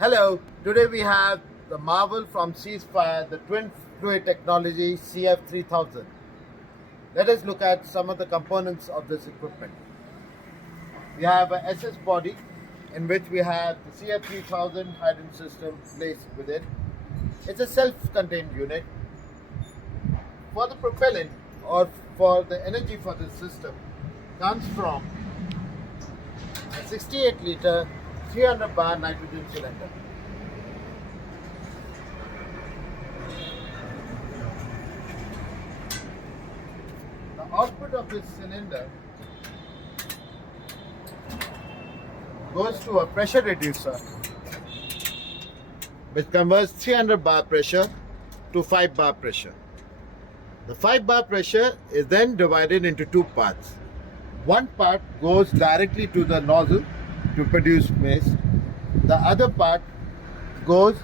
Hello, today we have the marvel from Ceasefire, the twin fluid technology CF3000. Let us look at some of the components of this equipment. We have a SS body in which we have the CF3000 hydrant system placed with it. It's a self-contained unit. For the propellant or for the energy for this system comes from a 68 liter 300 bar nitrogen cylinder. The output of this cylinder goes to a pressure reducer which converts 300 bar pressure to 5 bar pressure. The 5 bar pressure is then divided into two parts. One part goes directly to the nozzle to produce mist. The other part goes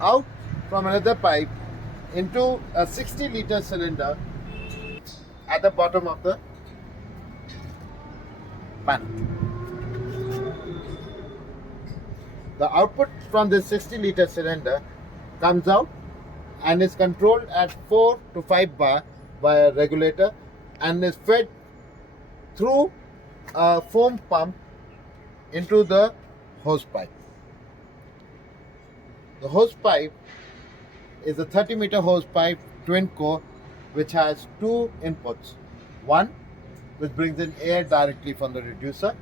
out from another pipe into a 60 liter cylinder at the bottom of the panel. The output from this 60 liter cylinder comes out and is controlled at 4 to 5 bar by a regulator and is fed through a foam pump into the hose pipe. The hose pipe is a 30 meter hose pipe twin core which has two inputs. One which brings in air directly from the reducer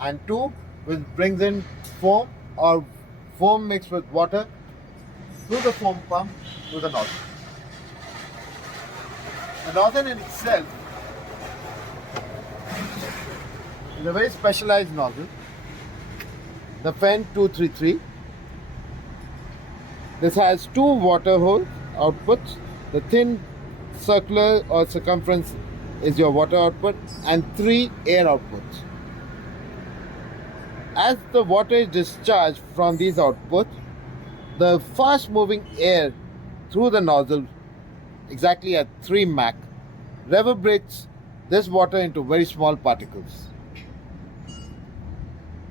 and two which brings in foam or foam mixed with water through the foam pump to the nozzle. The nozzle in itself is a very specialized nozzle, the FEN 233. This has two water hose outputs. The thin circular or circumference is your water output and three air outputs. As the water is discharged from these outputs, the fast moving air through the nozzle, exactly at 3 Mach, reverberates this water into very small particles.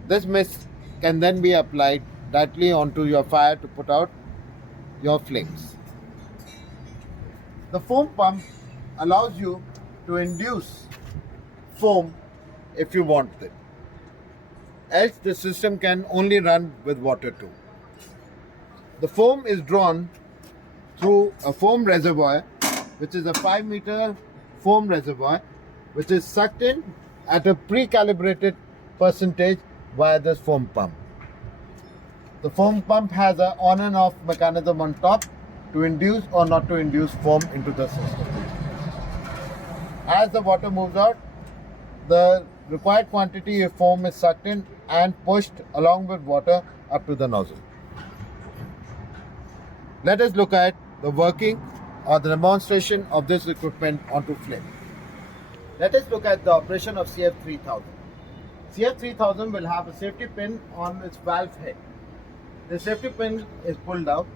This mist can then be applied directly onto your fire to put out your flames. The foam pump allows you to induce foam if you want it. Else the system can only run with water too. The foam is drawn through a foam reservoir, which is a 5 meter foam reservoir, which is sucked in at a pre-calibrated percentage via this foam pump. The foam pump has an on and off mechanism on top to induce or not to induce foam into the system. As the water moves out, the required quantity of foam is sucked in and pushed along with water up to the nozzle. Let us look at the working or the demonstration of this equipment onto flame. Let us look at the operation of CF3000. CF3000 will have a safety pin on its valve head. The safety pin is pulled out.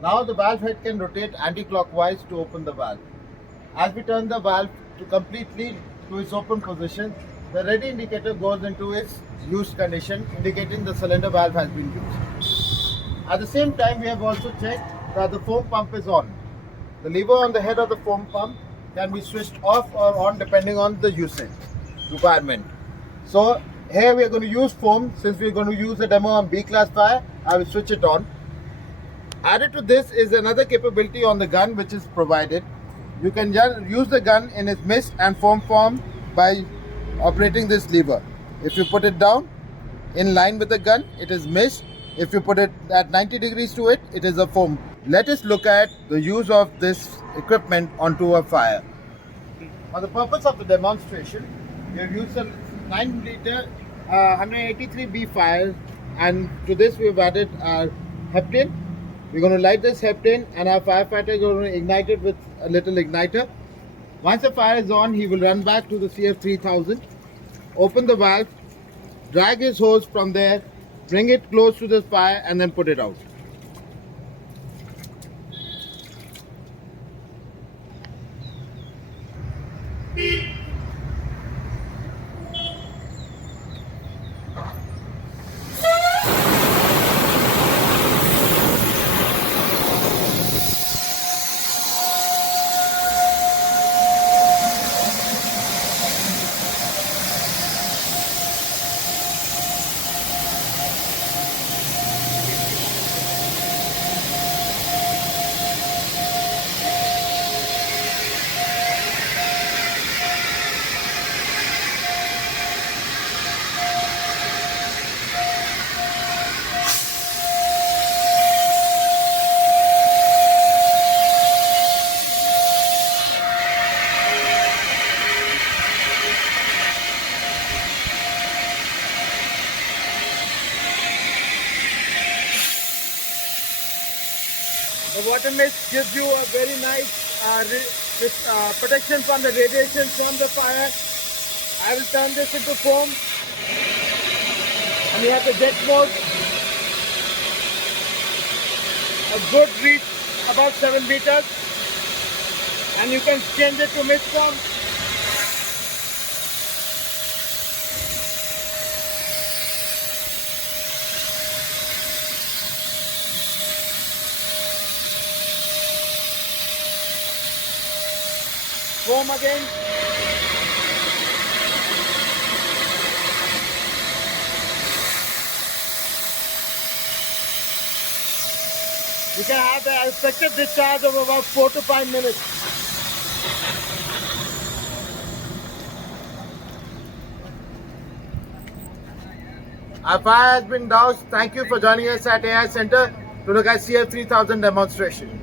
Now the valve head can rotate anti-clockwise to open the valve. As we turn the valve to completely to its open position, the ready indicator goes into its used condition, indicating the cylinder valve has been used. At the same time, we have also checked that the foam pump is on. The lever on the head of the foam pump can be switched off or on depending on the usage requirement. So here we are going to use foam. Since we are going to use a demo on B-class fire, I will switch it on. Added to this is another capability on the gun which is provided. You can use the gun in its mist and foam form by operating this lever. If you put it down in line with the gun, it is mist. If you put it at 90 degrees to it, it is a foam. Let us look at the use of this equipment onto a fire. For the purpose of the demonstration, we have used a 9 liter 183B fire, and to this we have added our heptane. We're going to light this heptane and our firefighter is going to ignite it with a little igniter. Once the fire is on, he will run back to the CF3000, open the valve, drag his hose from there, bring it close to the fire and then put it out. The water mist gives you a very nice protection from the radiation from the fire. I will turn this into foam, and you have the jet mode. A good reach about 7 meters, and you can change it to mist form. Foam again. You can have the effective discharge of about 4 to 5 minutes. Our fire has been doused. Thank you for joining us at AI Center to look at CF3000 demonstration.